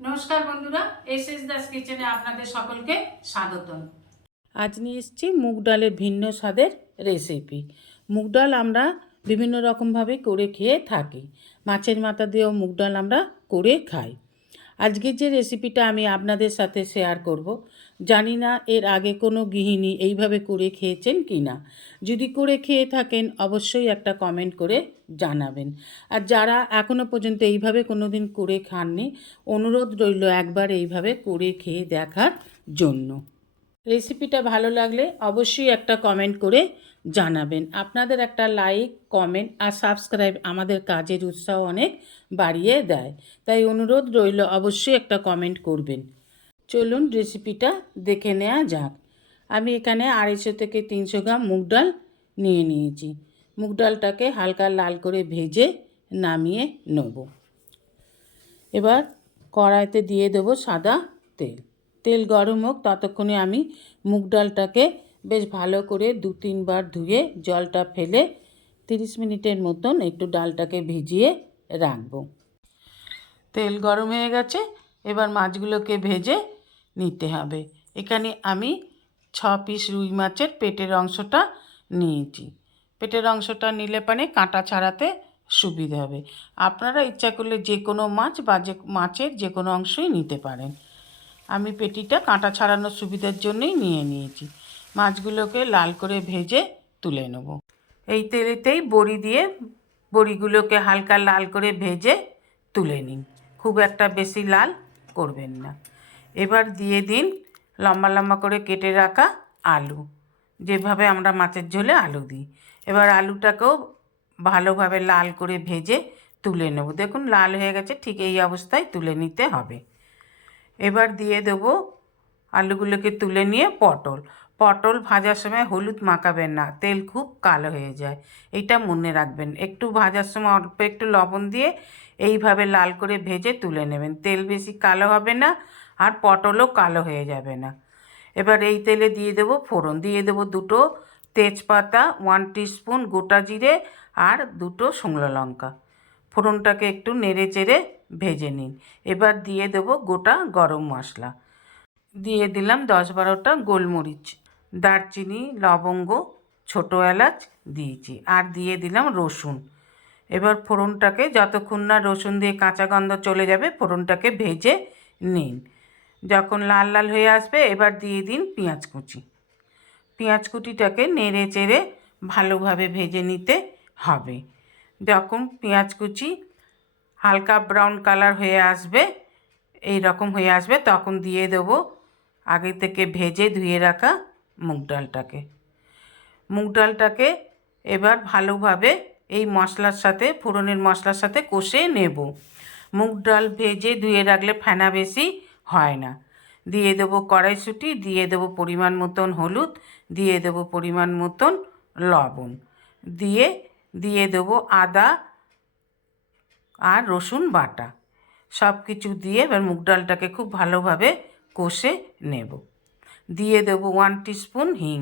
নমস্কার বন্ধুরা S S Das কিচেনে আপনাদের সকলকে স্বাগতম। আজ নিয়ে এসেছি মুগ ডালের ভিন্ন স্বাদের রেসিপি মুগ ডাল আমরা বিভিন্ন রকমভাবে করে খেয়ে থাকি। মাছের মাথা দিয়েও মুগ ডাল আমরা করে খাই। আজকের যে রেসিপিটা আমি আপনাদের সাথে শেয়ার করব, জানি না এর আগে কোনো গৃহিণী এইভাবে করে খেয়েছেন কি না যদি করে খেয়ে থাকেন, অবশ্যই একটা কমেন্ট করে জানাবেন। আর যারা এখনও পর্যন্ত এইভাবে কোনো দিন করে খাননি, অনুরোধ রইল একবার এইভাবে করে খেয়ে দেখার জন্য। রেসিপিটা ভালো লাগলে অবশ্যই একটা কমেন্ট করে জানাবেন। আপনাদের একটা লাইক কমেন্ট আর সাবস্ক্রাইব আমাদের কাজের উৎসাহ অনেক বাড়িয়ে দেয়। তাই অনুরোধ রইল অবশ্যই একটা কমেন্ট করবেন। চলুন রেসিপিটা দেখে নেওয়া যাক। আমি এখানে আড়াইশো থেকে তিনশো গ্রাম মুগ ডাল নিয়ে নিয়েছি। মুগ ডালটাকে হালকা লাল করে ভেজে নামিয়ে নেব। এবার কড়াইতে দিয়ে দেবো সাদা তেল। তেল গরম হোক, ততক্ষণে আমি মুগ ডালটাকে বেশ ভালো করে দু তিনবার ধুয়ে জলটা ফেলে তিরিশ মিনিটের মতন একটু ডালটাকে ভিজিয়ে রাখব। তেল গরম হয়ে গেছে, এবার মাছগুলোকে ভেজে নিতে হবে। এখানে আমি ছ পিস রুই মাছের পেটের অংশটা নিয়েছি। পেটের অংশটা নিলে পারে কাঁটা ছাড়াতে সুবিধে হবে। আপনারা ইচ্ছা করলে যে কোনো মাছ বা যে মাছের যে কোনো অংশই নিতে পারেন। আমি পেটিটা কাঁটা ছাড়ানোর সুবিধার জন্যই নিয়ে নিয়েছি। মাছগুলোকে লাল করে ভেজে তুলে নেব। এই তেলেতেই বড়ি দিয়ে বড়িগুলোকে হালকা লাল করে ভেজে তুলে নিন। খুব একটা বেশি লাল করবেন না। এবার দিয়ে দিন লম্বা লম্বা করে কেটে রাখা আলু। যেভাবে আমরা মাছের ঝোলে আলু দিই। এবার আলুটাকেও ভালোভাবে লাল করে ভেজে তুলে নেব। দেখুন লাল হয়ে গেছে, ঠিক এই অবস্থায় তুলে নিতে হবে। এবার দিয়ে দেবো আলুগুলোকে তুলে নিয়ে পটল। পটল ভাজার সময় হলুদ মাখাবেন না, তেল খুব কালো হয়ে যায়, এটা মনে রাখবেন। একটু ভাজার সময় অল্প একটু লবণ দিয়ে এইভাবে লাল করে ভেজে তুলে নেবেন। তেল বেশি কালো হবে না আর পটলও কালো হয়ে যাবে না। এবার এই তেলে দিয়ে দেবো ফোড়ন। দিয়ে দেবো দুটো তেজপাতা ওয়ান স্পুন গোটা জিরে আর দুটো শুকনো লঙ্কা। ফোড়নটাকে একটু নেড়ে চেড়ে ভেজে নিন। এবার দিয়ে দেবো গোটা গরম মশলা। দিয়ে দিলাম দশ বারোটা গোলমরিচ। দারচিনি, লবঙ্গ, ছোটো এলাচ দিয়েছি। আর দিয়ে দিলাম রসুন। এবার ফোড়নটাকে যতক্ষণ না রসুন দিয়ে কাঁচা গন্ধ চলে যাবে, ফোড়নটাকে ভেজে নিন। যখন লাল লাল হয়ে আসবে, এবার দিয়ে দিন পেঁয়াজ কুচি। পেঁয়াজ কুটিটাকে নেড়ে চেড়ে ভালোভাবে ভেজে নিতে হবে। যখন পেঁয়াজ কুচি হালকা ব্রাউন কালার হয়ে আসবে এই রকম হয়ে আসবে, তখন দিয়ে দেবো আগে থেকে ভেজে ধুয়ে রাখা মুগ ডালটাকে। মুগ ডালটাকে এবার ভালোভাবে এই মশলার সাথে, ফোড়নের মশলার সাথে কষে নেব। মুগ ডাল ভেজে ধুয়ে রাখলে ফেনা বেশি হয় না। দিয়ে দেবো কড়াইশুঁটি, দিয়ে দেবো পরিমাণ মতন হলুদ, দিয়ে দেবো পরিমাণ মতন লবণ। দিয়ে দিয়ে দেবো আদা আর রসুন বাটা। সব কিছু দিয়ে এবার মুগ ডালটাকে খুব ভালোভাবে কষে নেব। দিয়ে দেবো ওয়ান স্পুন হিং।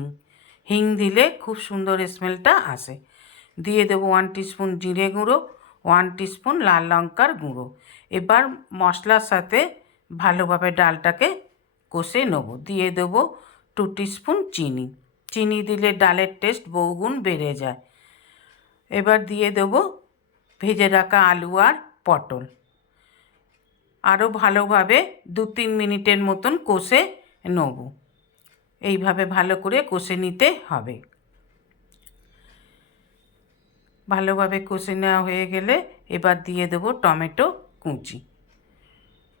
হিং দিলে খুব সুন্দর স্মেলটা আসে। দিয়ে দেবো ওয়ান স্পুন জিরে গুঁড়ো ওয়ান স্পুন লাল লঙ্কার গুঁড়ো। এবার মশলার সাথে ভালোভাবে ডালটাকে কষে নেব। দিয়ে দেবো টু স্পুন চিনি। চিনি দিলে ডালের টেস্ট বহুগুণ বেড়ে যায়। এবার দিয়ে দেবো ভেজে রাখা আলু আর পটল। আরও ভালোভাবে দু তিন মিনিটের মতন কষে নেব। এইভাবে ভালো করে কষে নিতে হবে। ভালোভাবে কষে নেওয়া হয়ে গেলে এবার দিয়ে দেবো টমেটো কুচি।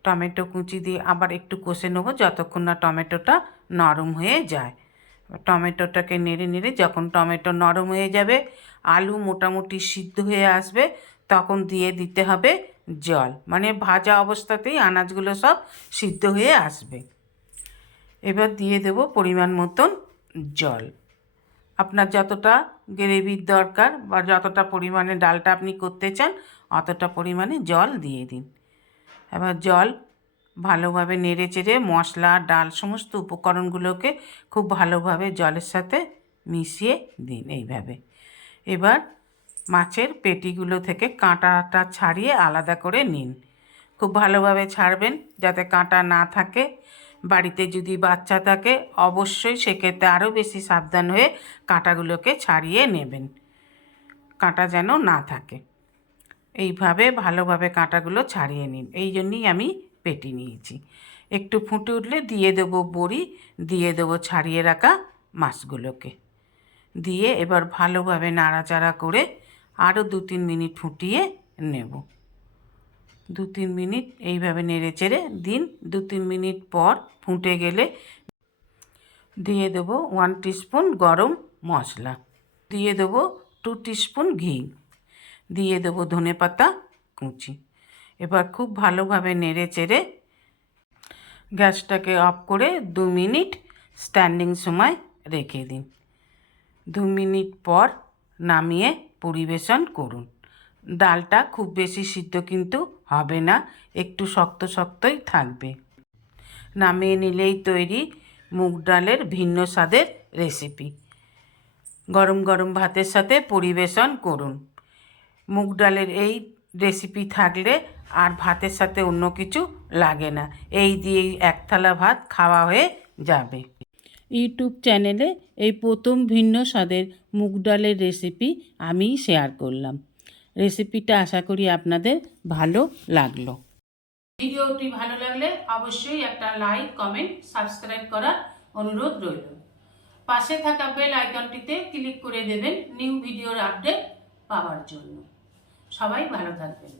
টমেটো কুচি দিয়ে আবার একটু কষে নেব যতক্ষণ না টমেটোটা নরম হয়ে যায়। টমেটোটাকে নেড়ে নেড়ে যখন টমেটো নরম হয়ে যাবে, আলু মোটামুটি সিদ্ধ হয়ে আসবে, তখন দিয়ে দিতে হবে জল। মানে ভাজা অবস্থাতেই আনাজগুলো সব সিদ্ধ হয়ে আসবে। এবার দিয়ে দেব পরিমাণ মতন জল। আপনার যতটা গ্রেভির দরকার বা যতটা পরিমাণে ডালটা আপনি করতে চান, অতটা পরিমাণে জল দিয়ে দিন। এবার জল ভালোভাবে নেড়ে চেড়ে মশলা, ডাল সমস্ত উপকরণগুলোকে খুব ভালোভাবে জলের সাথে মিশিয়ে দিন এইভাবে। এবার মাছের পেটিগুলো থেকে কাঁটাটা ছাড়িয়ে আলাদা করে নিন। খুব ভালোভাবে ছাড়বেন যাতে কাঁটা না থাকে। বাড়িতে যদি বাচ্চা থাকে, অবশ্যই সেক্ষেত্রে আরও বেশি সাবধান হয়ে কাঁটাগুলোকে ছাড়িয়ে নেবেন। কাঁটা যেন না থাকে। এইভাবে ভালোভাবে কাঁটাগুলো ছাড়িয়ে নিন। এই জন্যই আমি পেটি নিয়েছি। একটু ফুটে উঠলে দিয়ে দেবো বড়ি, দিয়ে দেবো ছাড়িয়ে রাখা মাছগুলোকে। দিয়ে এবার ভালোভাবে নাড়াচাড়া করে আরও দু তিন মিনিট ফুটিয়ে নেব। দু তিন মিনিট এইভাবে নেড়ে চেড়ে দিন। দু তিন মিনিট পর ফুটে গেলে দিয়ে দেবো ওয়ান টিস্পুন গরম মশলা। দিয়ে দেবো টু টিস্পুন ঘি। দিয়ে দেবো ধনে পাতা কুচি। এবার খুব ভালোভাবে নেড়ে চেড়ে গ্যাসটাকে অফ করে দু মিনিট স্ট্যান্ডিং সময় রেখে দিন। দু মিনিট পর নামিয়ে পরিবেশন করুন। ডালটা খুব বেশি সিদ্ধ কিন্তু হবে না, একটু শক্ত শক্তই থাকবে। নামিয়ে নিলেই তৈরি মুগ ডালের ভিন্ন স্বাদের রেসিপি গরম গরম ভাতের সাথে পরিবেশন করুন। মুগ ডালের এই রেসিপি থাকলে আর ভাতের সাথে অন্য কিছু লাগে না, এই দিয়েই এক থালা ভাত খাওয়া হয়ে যাবে। ইউটিউব চ্যানেলে এই প্রথম ভিন্ন স্বাদের মুগ ডালের রেসিপি আমিই শেয়ার করলাম। রেসিপিটা আশা করি আপনাদের ভালো লাগল। ভিডিওটি ভালো লাগলে অবশ্যই একটা লাইক, কমেন্ট, সাবস্ক্রাইব করার অনুরোধ রইল। পাশে থাকা বেল আইকনটিতে ক্লিক করে দেবেন নিউ ভিডিওর আপডেট পাওয়ার জন্য। সবাই ভালো থাকবেন।